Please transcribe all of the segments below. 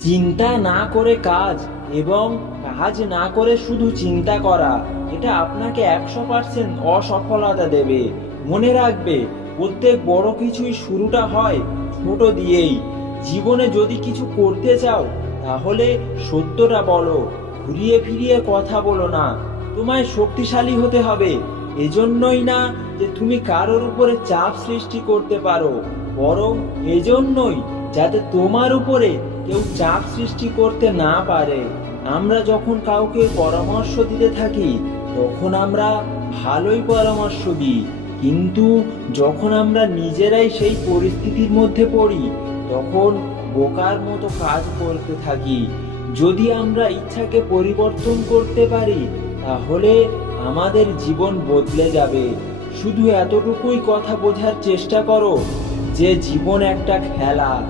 চিন্তা না করে কাজ এবং কাজ না করে শুধু চিন্তা করা, এটা আপনাকে একশো পার্সেন্ট অসফলতা দেবে। মনে রাখবে, প্রত্যেক বড় কিছুই শুরুটা হয় ছোট দিয়েই। জীবনে যদি কিছু করতে চাও, তাহলে সত্যটা বলো, ঘুরিয়ে ফিরিয়ে কথা বলো না। তোমায় শক্তিশালী হতে হবে। এজন্যই না যে তুমি কারোর উপরে চাপ সৃষ্টি করতে পারো। বরং এজন্যই যাতে তোমার উপরে কেউ চাপ সৃষ্টি করতে না পারে। আমরা যখন কাউকে পরামর্শ দিতে থাকি, তখন আমরা ভালোই পরামর্শ দিই। কিন্তু যখন আমরা নিজেরাই সেই পরিস্থিতির মধ্যে পড়ি, তখন বোকার মতো কাজ করতে থাকি। যদি আমরা ইচ্ছাকে পরিবর্তন করতে পারি, তাহলে আমাদের জীবন বদলে যাবে। শুধু এতটুকুই কথা বোঝার চেষ্টা করো। যে জীবন একটা খেলা,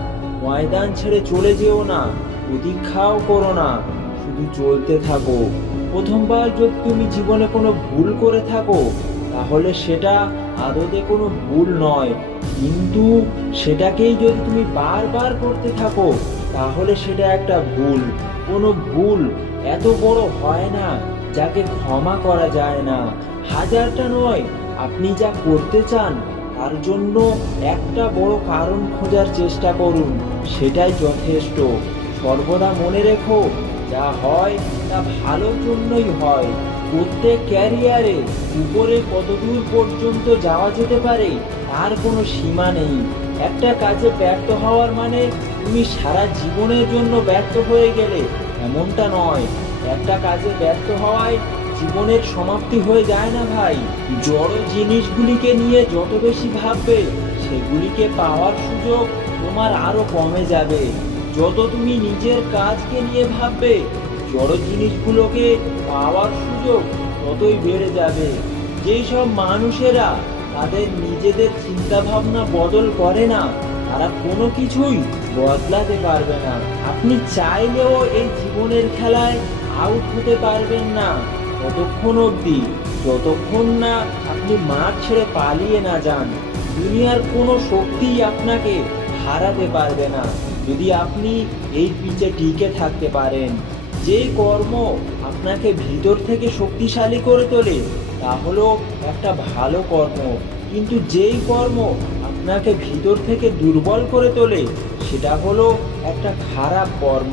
ময়দান ছেড়ে চলে যেও না, প্রতীক্ষাও করো না, শুধু চলতে থাকো। প্রথমবার যদি তুমি জীবনে কোনো ভুল করে থাকো, তাহলে সেটা আদতে কোনো ভুল নয়। কিন্তু সেটাকেই যদি তুমি বারবার করতে থাকো, তাহলে সেটা একটা ভুল। কোনো ভুল এত বড় হয় না, যাকে ক্ষমা করা যায় না। হাজারটা নয়, আপনি যা করতে চান তার জন্য একটা বড় কারণ খোঁজার চেষ্টা করুন, সেটাই যথেষ্ট। সর্বদা মনে রেখো, যা হয় তা ভালোর জন্যই হয়। প্রত্যেক ক্যারিয়ারে উপরে কতদূর পর্যন্ত যাওয়া যেতে পারে তার কোনো সীমা নেই। একটা কাজে ব্যর্থ হওয়ার মানে তুমি সারা জীবনের জন্য ব্যর্থ হয়ে গেলে, এমনটা নয়। একটা কাজে ব্যর্থ হওয়ায় জীবনের সমাপ্তি হয়ে যায় না ভাই। জড় জিনিসগুলিকে নিয়ে যত বেশি ভাববে, সেগুলিকে পাওয়ার সুযোগ তোমার আরও কমে যাবে। যত তুমি নিজের কাজকে নিয়ে ভাববে, জড় জিনিসগুলোকে পাওয়ার সুযোগ ততই বেড়ে যাবে। যেই সব মানুষেরা তাদের নিজেদের চিন্তা ভাবনা বদল করে না, তারা কোনো কিছুই বদলাতে পারবে না। আপনি চাইলেও এই জীবনের খেলায় আউট হতে পারবেন না। ততক্ষণ অবধি, যতক্ষণ না আপনি মাঠ ছেড়ে পালিয়ে না যান, দুনিয়ার কোনো শক্তিই আপনাকে হারাতে পারবে না। যদি আপনি এই পিচে টিকে থাকতে পারেন, যে কর্ম আপনাকে ভিতর থেকে শক্তিশালী করে তোলে তা হলো একটা ভালো কর্ম। কিন্তু যেই কর্ম আপনাকে ভিতর থেকে দুর্বল করে তোলে, সেটা হলো একটা খারাপ কর্ম।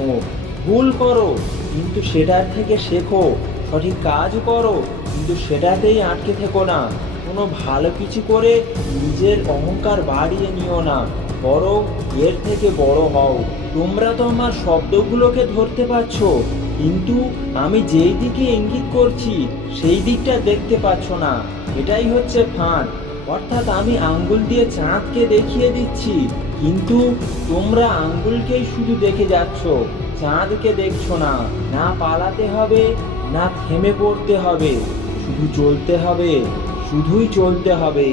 ভুল করো, কিন্তু সেটার থেকে শেখো। সঠিক কাজ করো, কিন্তু সেটাতেই আটকে থেকো না। কোনো ভালো কিছু করে নিজের অহংকার বাড়িয়ে নিও না, বরং এর থেকে বড় হও। তোমরা তো আমার শব্দগুলোকে ধরতে পারছ, কিন্তু আমি যেই দিকে ইঙ্গিত করছি, সেই দিকটা দেখতে পাচ্ছ না। এটাই হচ্ছে ফাঁদ। অর্থাৎ আমি আঙ্গুল দিয়ে চাঁদকে দেখিয়ে দিচ্ছি, কিন্তু তোমরা আঙ্গুলকেই শুধু দেখে যাচ্ছ, চাঁদকে দেখছ না। না পালাতে হবে না থেমে পড়তে হবে শুধু চলতে হবে শুধুই চলতে হবে।